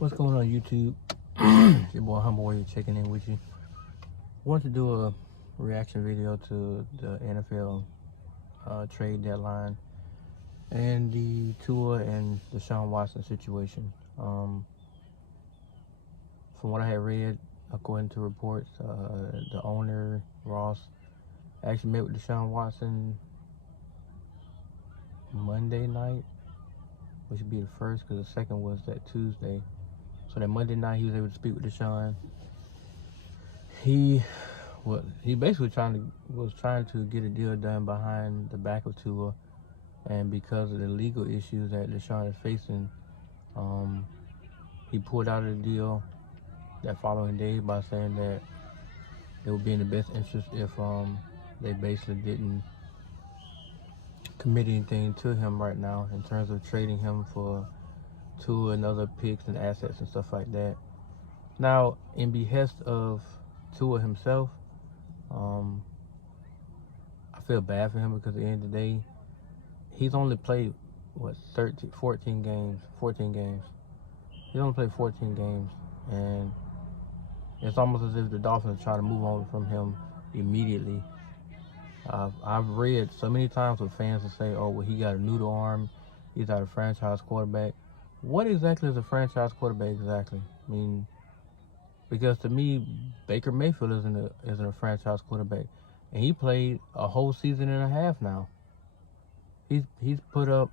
What's going on, YouTube? It's your boy Humble Warrior checking in with you. Wanted to do a reaction video to the NFL trade deadline and the Tua and Deshaun Watson situation. From what I had read, according to reports, the owner, Ross, actually met with Deshaun Watson Monday night, which would be the first because the second was that Tuesday. So that Monday night, he was able to speak with Deshaun. He basically was trying to get a deal done behind the back of Tua, and because of the legal issues that Deshaun is facing, he pulled out of the deal that following day by saying that it would be in the best interest if they basically didn't commit anything to him right now in terms of trading him for Tua and other picks and assets and stuff like that. Now, in behest of Tua himself, I feel bad for him because at the end of the day, he's only played, 14 games. He's only played 14 games, and it's almost as if the Dolphins try to move on from him immediately. I've read so many times with fans that say, oh, well, he got a noodle arm, he's not a franchise quarterback. What exactly is a franchise quarterback exactly? I mean, because to me, Baker Mayfield isn't a franchise quarterback, and he played a whole season and a half now. He's put up,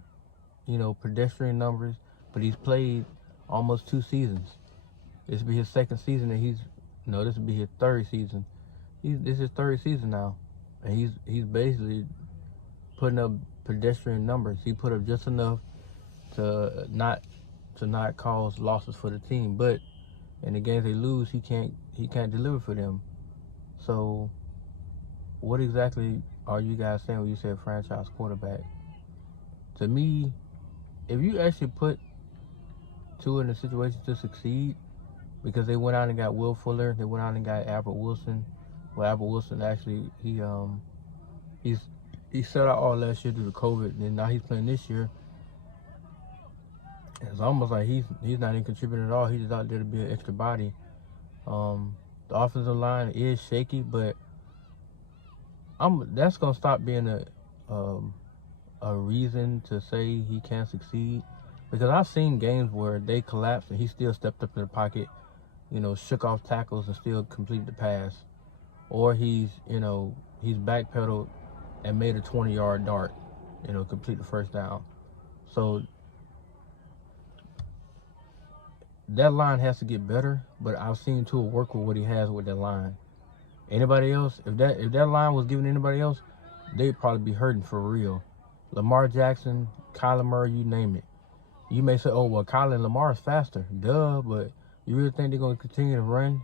pedestrian numbers, but he's played almost 2 seasons. This will be his second season, and this will be his third season. This is his third season now, and he's basically putting up pedestrian numbers. He put up just enough to not cause losses for the team, but in the games they lose, he can't deliver for them. So, what exactly are you guys saying when you say franchise quarterback? To me, if you actually put Tua in a situation to succeed, because they went out and got Will Fuller, they went out and got Albert Wilson. Well, Albert Wilson actually he sat out all last year due to COVID, and now he's playing this year. It's almost like he's not even contributing at all. He's just out there to be an extra body. The offensive line is shaky, but that's gonna stop being a reason to say he can't succeed, because I've seen games where they collapsed and he still stepped up in the pocket, shook off tackles and still completed the pass, or he's backpedaled and made a 20-yard dart, complete the first down. So that line has to get better, but I've seen Tua work with what he has with that line. Anybody else, if that line was given to anybody else, they'd probably be hurting for real. Lamar Jackson, Kyler Murray, you name it. You may say, oh, well, Kyler and Lamar is faster. Duh, but you really think they're going to continue to run?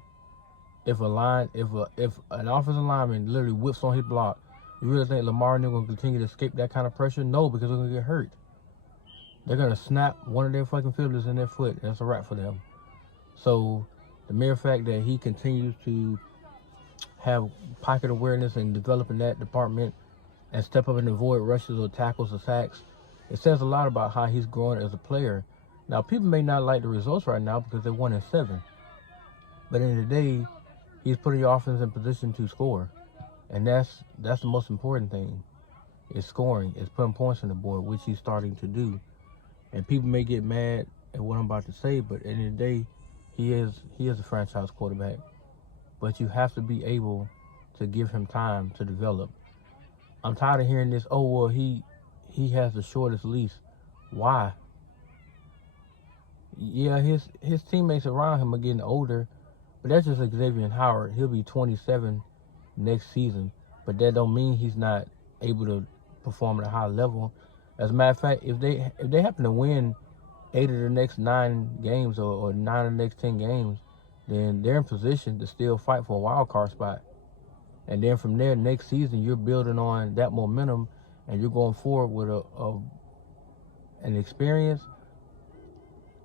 If an offensive lineman literally whips on his block, you really think Lamar and they're going to continue to escape that kind of pressure? No, because they're going to get hurt. They're going to snap one of their fucking fibers in their foot. That's a wrap for them. So the mere fact that he continues to have pocket awareness and develop in that department and step up and avoid rushes or tackles or sacks, it says a lot about how he's growing as a player. Now, people may not like the results right now because they're 1-7. But in the day, he's putting your offense in position to score. And that's the most important thing. Is scoring. Is putting points on the board, which he's starting to do. And people may get mad at what I'm about to say, but at the end of the day, he is a franchise quarterback. But you have to be able to give him time to develop. I'm tired of hearing this, oh, well, he has the shortest leash. Why? Yeah, his teammates around him are getting older, but that's just Xavier Howard. He'll be 27 next season, but that don't mean he's not able to perform at a high level. As a matter of fact, if they happen to win 8 of the next 9 games or 9 of the next 10 games, then they're in position to still fight for a wild card spot. And then from there, next season, you're building on that momentum, and you're going forward with an experienced,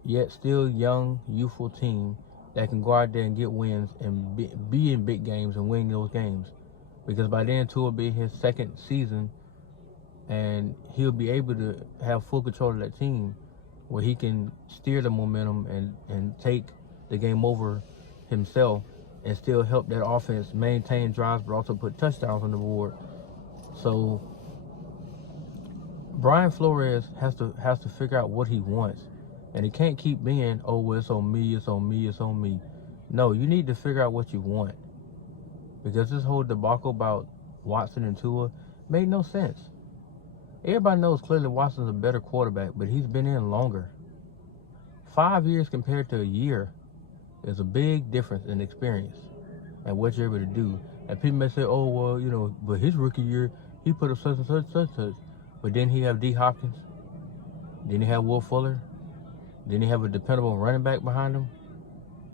yet still young, youthful team that can go out there and get wins and be in big games and win those games. Because by then, Tua will be his second season, and he'll be able to have full control of that team. where he can steer the momentum and take the game over himself and still help that offense maintain drives, but also put touchdowns on the board. So Brian Flores has to figure out what he wants, and it can't keep being, oh, well, it's on me, it's on me, it's on me. No, you need to figure out what you want, because this whole debacle about Watson and Tua made no sense. Everybody knows clearly Watson's a better quarterback, but he's been in longer. 5 years compared to a year is a big difference in experience and what you're able to do. And people may say, oh, well, you know, but his rookie year, he put up such and such, such, such. But didn't he have D. Hopkins? Didn't he have Will Fuller? Didn't he have a dependable running back behind him?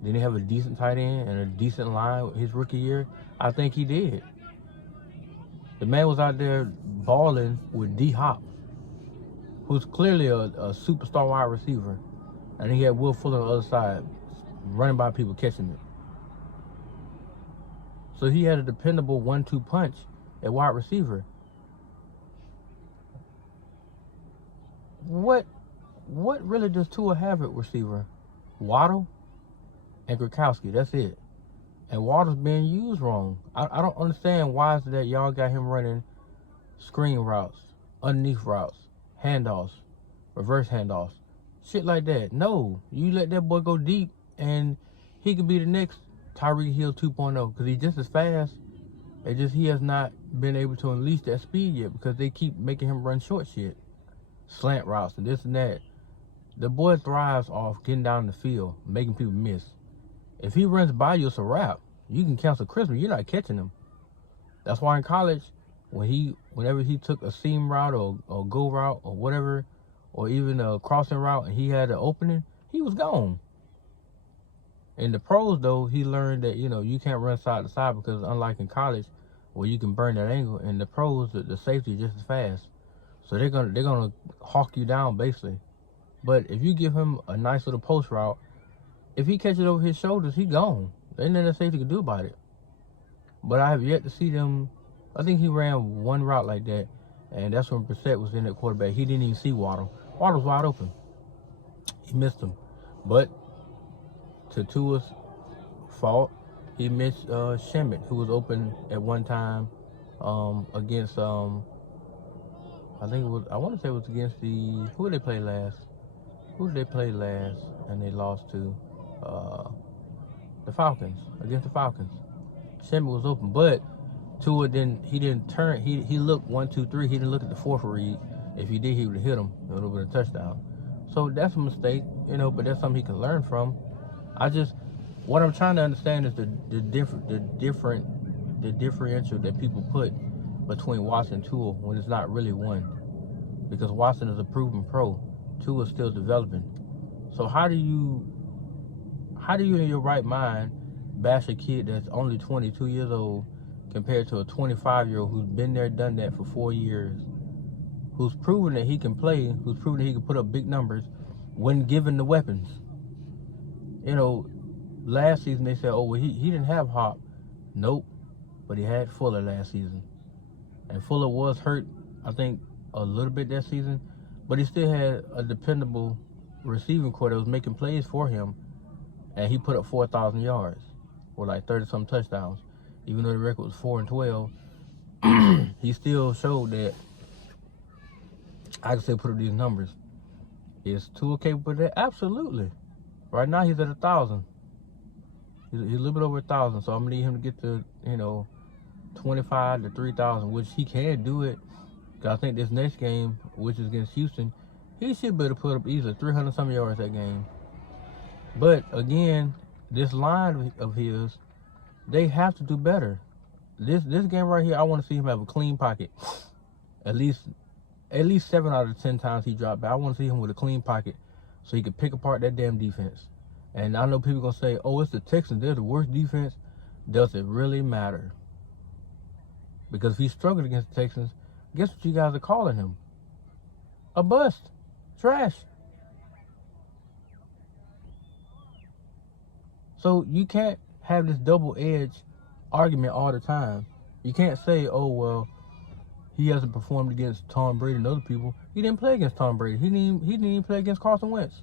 Didn't he have a decent tight end and a decent line his rookie year? I think he did. The man was out there balling with D. Hop, who's clearly a superstar wide receiver. And he had Will Fuller on the other side, running by people, catching it. So he had a dependable 1-2 punch at wide receiver. What really does Tua have at receiver? Waddle and Gronkowski, that's it. And Waddle's being used wrong. I don't understand why is that y'all got him running screen routes, underneath routes, handoffs, reverse handoffs, shit like that. No, you let that boy go deep and he could be the next Tyreek Hill 2.0, because he's just as fast. He has not been able to unleash that speed yet because they keep making him run short shit. Slant routes and this and that. The boy thrives off getting down the field, making people miss. If he runs by you, it's a wrap. You can cancel Christmas. You're not catching him. That's why in college, whenever he took a seam route or go route or whatever, or even a crossing route, and he had an opening, he was gone. In the pros, though, he learned that, you know, you can't run side to side, because unlike in college, where you can burn that angle, in the pros, the safety is just as fast. So they're gonna hawk you down basically. But if you give him a nice little post route, if he catches it over his shoulders, he gone. There ain't nothing that safety can do about it. But I have yet to see them. I think he ran one route like that, and that's when Brissett was in at quarterback. He didn't even see Waddle. Waddle was wide open. He missed him. But to Tua's fault, he missed Shemet, who was open at one time against I want to say it was against who did they play last? Who did they play last and they lost to? The Falcons, against the Falcons. Shemet was open, but Tua didn't turn. He looked 1, 2, 3. He didn't look at the fourth read. If he did, he would have hit him. It would have been a touchdown. So that's a mistake, you know, but that's something he can learn from. What I'm trying to understand is the differential that people put between Watson and Tua when it's not really one. Because Watson is a proven pro. Tua is still developing. So how do you in your right mind bash a kid that's only 22 years old compared to a 25-year-old who's been there, done that for 4 years, who's proven that he can play, who's proven that he can put up big numbers when given the weapons? You know, last season they said, oh, well, he didn't have Hop. Nope. But he had Fuller last season. And Fuller was hurt, I think, a little bit that season, but he still had a dependable receiving core that was making plays for him, and he put up 4,000 yards with like 30-some touchdowns. Even though the record was 4-12, he still showed that I can still put up these numbers. Is Tua capable of that? Absolutely. Right now he's at 1,000. He's a little bit over 1,000, so I'm gonna need him to get to, you know, 25 to 3,000, which he can do it. Cause I think this next game, which is against Houston, he should be able to put up easily 300-some yards that game. But again, this line of his, they have to do better. This game right here, I want to see him have a clean pocket. At least 7 out of 10 times he dropped back. I want to see him with a clean pocket so he can pick apart that damn defense. And I know people gonna say, oh, it's the Texans, they're the worst defense. Does it really matter? Because if he struggled against the Texans, guess what you guys are calling him? A bust. Trash. So you can't have this double-edged argument all the time. You can't say, oh, well, he hasn't performed against Tom Brady and other people. He didn't play against Tom Brady. He didn't even play against Carson Wentz.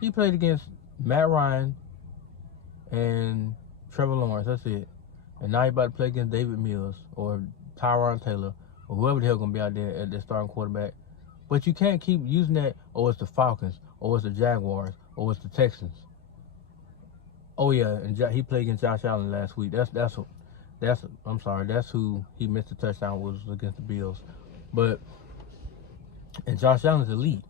He played against Matt Ryan and Trevor Lawrence. That's it. And now he's about to play against David Mills or Tyron Taylor or whoever the hell gonna be out there at the starting quarterback. But you can't keep using that. Oh, it's the Falcons. Oh, it's the Jaguars. Oh, it's the Texans. Oh yeah, and he played against Josh Allen last week. That's I'm sorry. That's who he missed the touchdown was against the Bills. And Josh Allen's elite.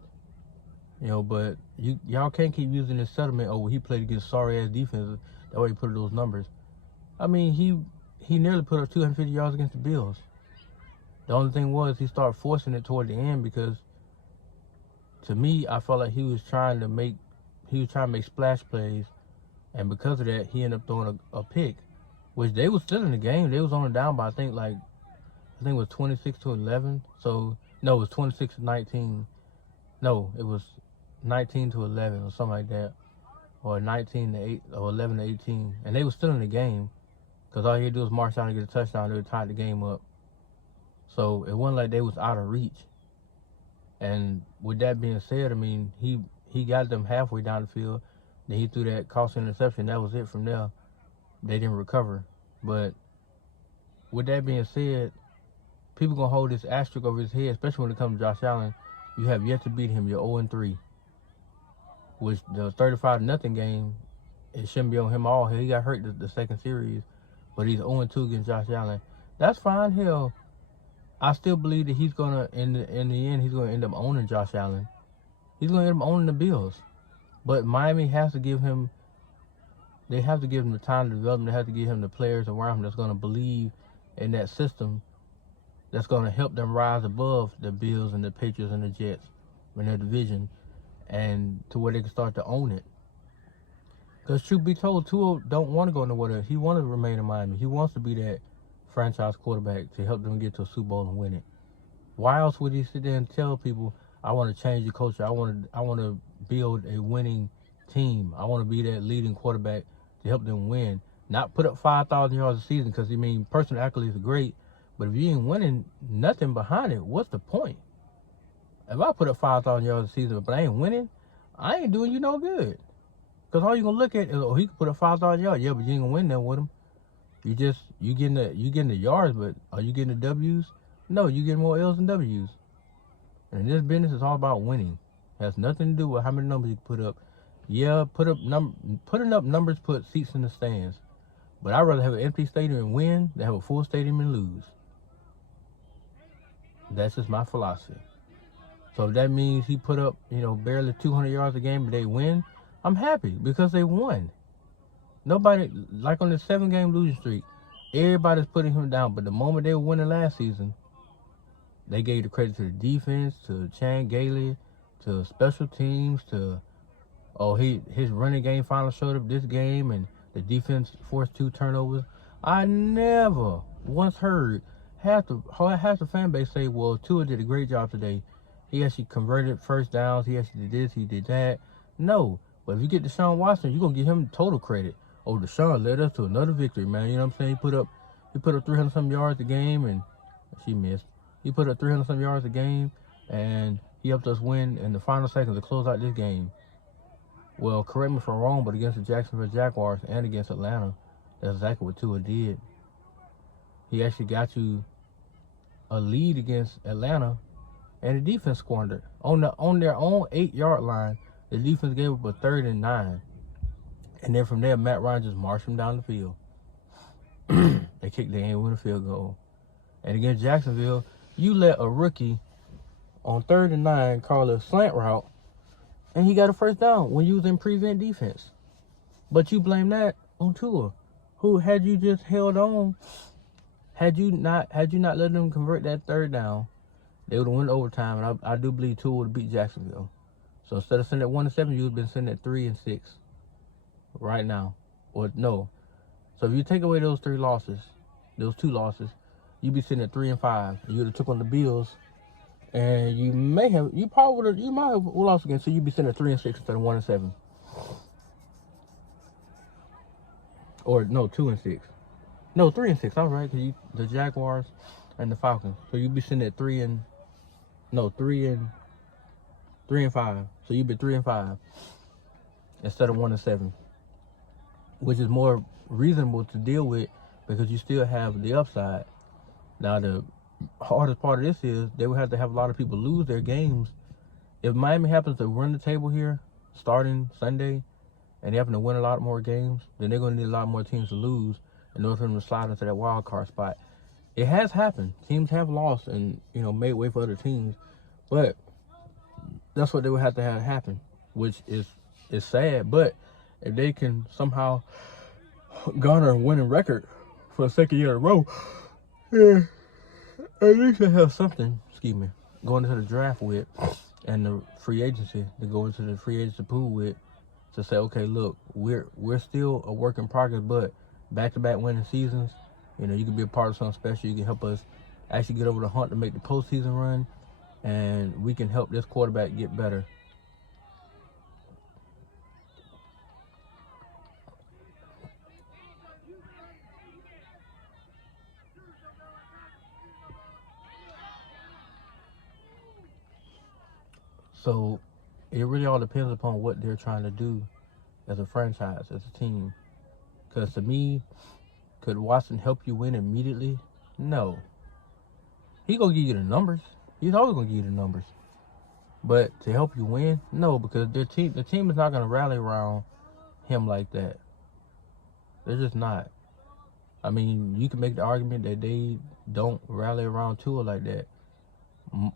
But y'all can't keep using this settlement. Oh, he played against sorry ass defenses. That way he put those numbers. I mean, he nearly put up 250 yards against the Bills. The only thing was he started forcing it toward the end because, to me, I felt like he was trying to make splash plays, and because of that, he ended up throwing a pick, which they was still in the game. They was on it down by I think it was 26-11. So no, it was 26-19. No, it was 19-11 or something like that, or 19-8 or 11-18, and they were still in the game because all he had to do was march down and get a touchdown. They would tie the game up. So it wasn't like they was out of reach. And with that being said, I mean, he got them halfway down the field. Then he threw that costly interception. That was it from there. They didn't recover. But with that being said, people going to hold this asterisk over his head, especially when it comes to Josh Allen. You have yet to beat him. You're 0-3. Which the 35-0 game, it shouldn't be on him all. He got hurt the second series. But he's 0-2 against Josh Allen. That's fine. Hell, I still believe that he's gonna in the end he's gonna end up owning Josh Allen. He's gonna end up owning the Bills. But Miami has to give him. They have to give him the time to develop. They have to give him the players around him that's gonna believe in that system. That's gonna help them rise above the Bills and the Patriots and the Jets in their division, and to where they can start to own it. Because truth be told, Tua don't want to go nowhere. He wants to remain in Miami. He wants to be that franchise quarterback to help them get to a Super Bowl and win it. Why else would he sit there and tell people, I want to change the culture. I want to build a winning team. I want to be that leading quarterback to help them win. Not put up 5,000 yards a season because, personal accolades are great. But if you ain't winning nothing behind it, what's the point? If I put up 5,000 yards a season but I ain't winning, I ain't doing you no good. Because all you're going to look at is, he can put up 5,000 yards. Yeah, but you ain't going to win them with him. You getting the yards, but are you getting the W's? No, you getting more L's than W's. And this business is all about winning. It has nothing to do with how many numbers you put up. Yeah, putting up numbers put seats in the stands. But I'd rather have an empty stadium and win than have a full stadium and lose. That's just my philosophy. So if that means he put up, barely 200 yards a game, but they win, I'm happy because they won. Nobody, like on the 7-game losing streak, everybody's putting him down. But the moment they were winning last season, they gave the credit to the defense, to Chan Gailey, to special teams, to, his running game finally showed up this game, and the defense forced 2 turnovers. I never once heard half the fan base say, well, Tua did a great job today. He actually converted first downs. He actually did this, he did that. No. But if you get Deshaun Watson, you're going to give him total credit. Oh, Deshaun led us to another victory, man. You know what I'm saying? He put up 300-some yards a game, and she missed. He put up 300-some yards a game, and he helped us win in the final seconds to close out this game. Well, correct me if I'm wrong, but against the Jacksonville Jaguars and against Atlanta, that's exactly what Tua did. He actually got you a lead against Atlanta, and the defense squandered. On their own 8-yard line, the defense gave up a 3rd and 9. And then from there, Matt Ryan just marched him down the field. They kicked the game-winning field goal. And against Jacksonville, you let a rookie on 3rd and 9 call a slant route, and he got a first down when you was in prevent defense. But you blame that on Tua, who, had you just held on, had you not let them convert that 3rd down, they would have won overtime, and I do believe Tua would have beat Jacksonville. So instead of sitting at 1-7, you would have been sitting at 3-6 right now. Or no. So if you take away those 2 losses, you'd be sitting at 3-5. You would have took on the Bills, and you might have lost again. So you'd be sitting at 3-6 instead of 1-7. Or no, 2-6. No, 3-6. I was right, because the Jaguars and the Falcons. So you'd be sitting at 3-5. So you'd be 3-5 instead of 1-7, which is more reasonable to deal with because you still have the upside. Now the hardest part of this is they would have to have a lot of people lose their games. If Miami happens to run the table here starting Sunday and they happen to win a lot more games, then they're going to need a lot more teams to lose in order for them to slide into that wild card spot. It has happened. Teams have lost and, made way for other teams, but that's what they would have to have happen, which is sad. But if they can somehow garner a winning record for the second year in a row, yeah, at least they have something, going into the draft with and the free agency, to go into the free agency pool with, to say, okay, look, we're still a work in progress, but back-to-back winning seasons, you can be a part of something special. You can help us actually get over the hump to make the postseason run, and we can help this quarterback get better. So it really all depends upon what they're trying to do as a franchise, as a team. Because to me, could Watson help you win immediately? No. He's going to give you the numbers. He's always going to give you the numbers. But to help you win? No, because the team is not going to rally around him like that. They're just not. I mean, you can make the argument that they don't rally around Tua like that.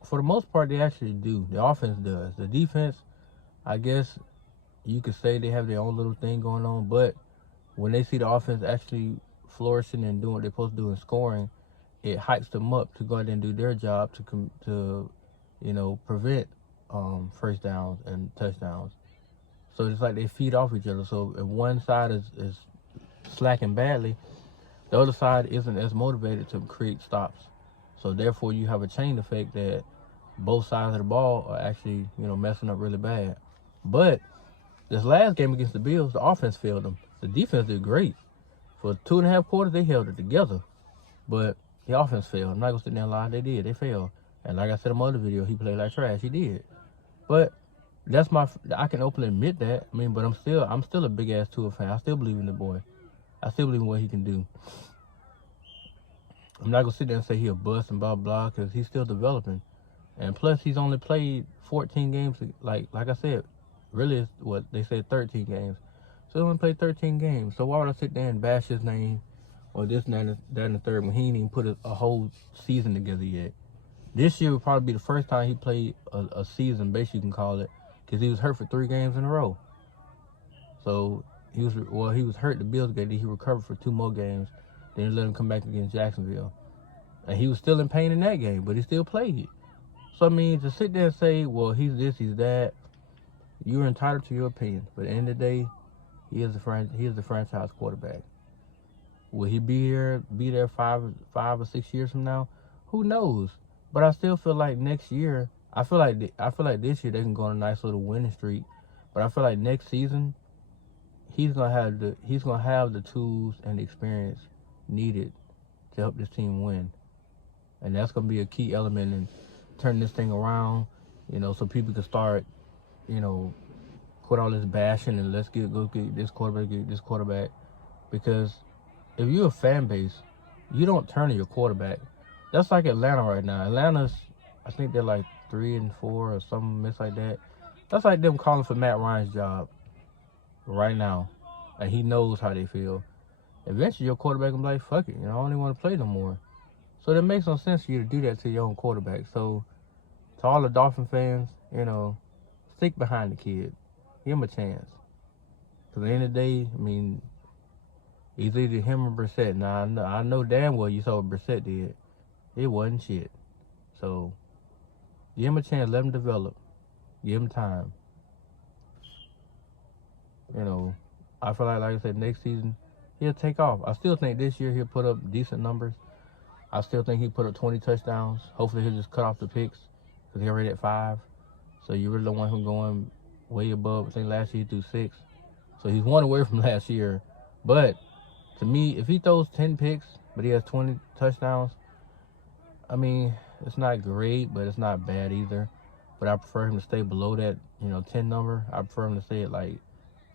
For the most part, they actually do. The offense does. The defense, I guess you could say they have their own little thing going on, but when they see the offense actually flourishing and doing what they're supposed to do in scoring, it hypes them up to go ahead and do their job to prevent first downs and touchdowns. So it's like they feed off each other. So if one side is slacking badly, the other side isn't as motivated to create stops. So therefore, you have a chain effect that both sides of the ball are actually, messing up really bad. But this last game against the Bills, the offense failed them. The defense did great. For 2.5 quarters, they held it together. But the offense failed. I'm not going to sit there and lie. They did. They failed. And like I said in my other video, he played like trash. He did. But I can openly admit that. I mean, but I'm still a big-ass Tua fan. I still believe in the boy. I still believe in what he can do. I'm not going to sit there and say he'll bust and blah, blah, because he's still developing. And plus, he's only played 14 games. Like I said, really, it's what they said 13 games. So he only played 13 games. So why would I sit there and bash his name or this, that, and the third when he ain't even put a whole season together yet? This year would probably be the first time he played a season, basically you can call it, because he was hurt for 3 games in a row. So he was hurt the Bills game. Then he recovered for 2 more games. Then he let him come back against Jacksonville. And he was still in pain in that game, but he still played. So, I mean, to sit there and say, well, he's this, he's that, you're entitled to your opinion. But at the end of the day, he is the franchise quarterback. Will he be there 5 or 6 years from now? Who knows? But I still feel like next year, I feel like this year they can go on a nice little winning streak. But I feel like next season, he's gonna have the tools and the experience needed to help this team win. And that's going to be a key element in turning this thing around, so people can start, quit all this bashing and let's go get this quarterback. Because if you're a fan base, you don't turn to your quarterback. That's like Atlanta right now. Atlanta's, I think they're like 3-4 or something mess like that. That's like them calling for Matt Ryan's job right now. And he knows how they feel. Eventually your quarterback will be like, fuck it, I don't even want to play no more. So that makes no sense for you to do that to your own quarterback. So to all the Dolphin fans, stick behind the kid. Give him a chance. Because at the end of the day, I mean, it's either him or Brissett. Now, I know damn well you saw what Brissett did. It wasn't shit. So give him a chance. Let him develop. Give him time. I feel like I said, next season, he'll take off. I still think this year he'll put up decent numbers. I still think he put up 20 touchdowns. Hopefully he'll just cut off the picks because he's already at 5. So you really don't want him going way above. I think last year he threw 6. So he's 1 away from last year. But to me, if he throws 10 picks, but he has 20 touchdowns, I mean, it's not great, but it's not bad either. But I prefer him to stay below that, 10 number. I prefer him to stay at like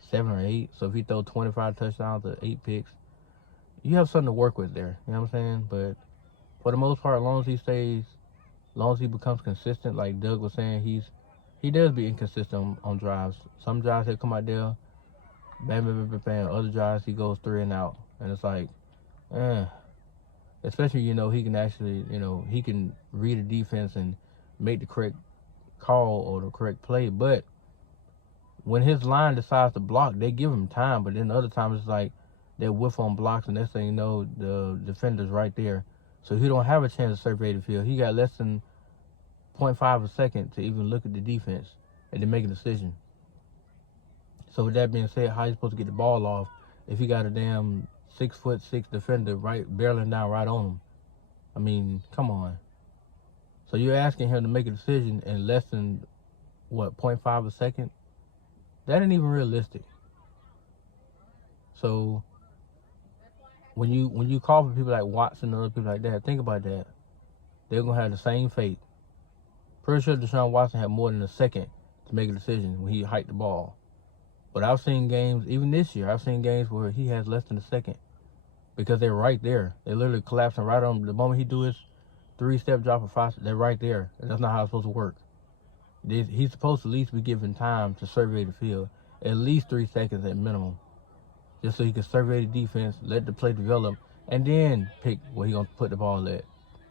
7 or 8. So if he throw 25 touchdowns or 8 picks, you have something to work with there. You know what I'm saying? But for the most part, as long as he stays, as long as he becomes consistent, like Doug was saying, he does be inconsistent on drives. Some drives he'll come out there, bam, bam, bam, bam, bam. Other drives he goes 3 and out, and it's like, eh. Especially, he can actually, he can read a defense and make the correct call or the correct play. But when his line decides to block, they give him time. But then the other times it's like they whiff on blocks, and next thing you know, the defender's right there. So he don't have a chance to survey the field. He got less than 0.5 a second to even look at the defense and to make a decision. So with that being said, how you supposed to get the ball off if he got a damn 6'6" defender right barreling down right on him? I mean, come on. So you're asking him to make a decision in less than 0.5 a second? That ain't even realistic. So when you call for people like Watson and other people like that, think about that. They're gonna have the same fate. Pretty sure Deshaun Watson had more than a second to make a decision when he hiked the ball. But I've seen games, even this year, I've seen games where he has less than a second because they're right there. They're literally collapsing right on him. The moment he do his 3-step drop of 5, they're right there. And that's not how it's supposed to work. He's supposed to at least be given time to survey the field, at least 3 seconds at minimum, just so he can survey the defense, let the play develop, and then pick where he's going to put the ball at.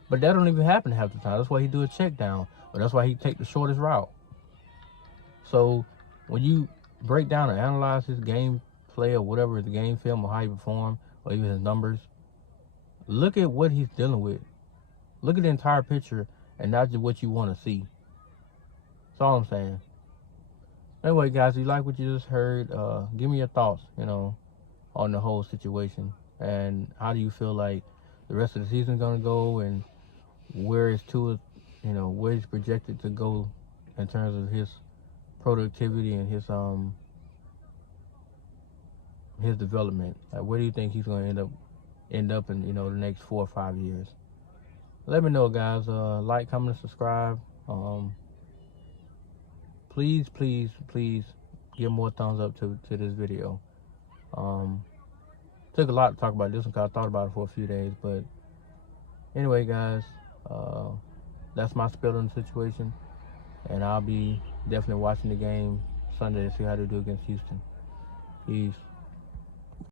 But that don't even happen half the time. That's why he do a check down, or that's why he take the shortest route. So when you break down and analyze his game play or whatever, his game film or how he perform, or even his numbers, look at what he's dealing with. Look at the entire picture and not just what you want to see. That's all I'm saying. Anyway, guys, if you like what you just heard, give me your thoughts, on the whole situation. And how do you feel like the rest of the season is going to go, and where is Tua, where he's projected to go in terms of his productivity and his development. Like, where do you think he's going to end up in, the next 4 or 5 years? Let me know, guys. Like, comment, subscribe. Please, please, please give more thumbs up to this video. Took a lot to talk about this one because I thought about it for a few days. But anyway, guys, that's my spill on the situation. And I'll be definitely watching the game Sunday to see how they do against Houston. Peace.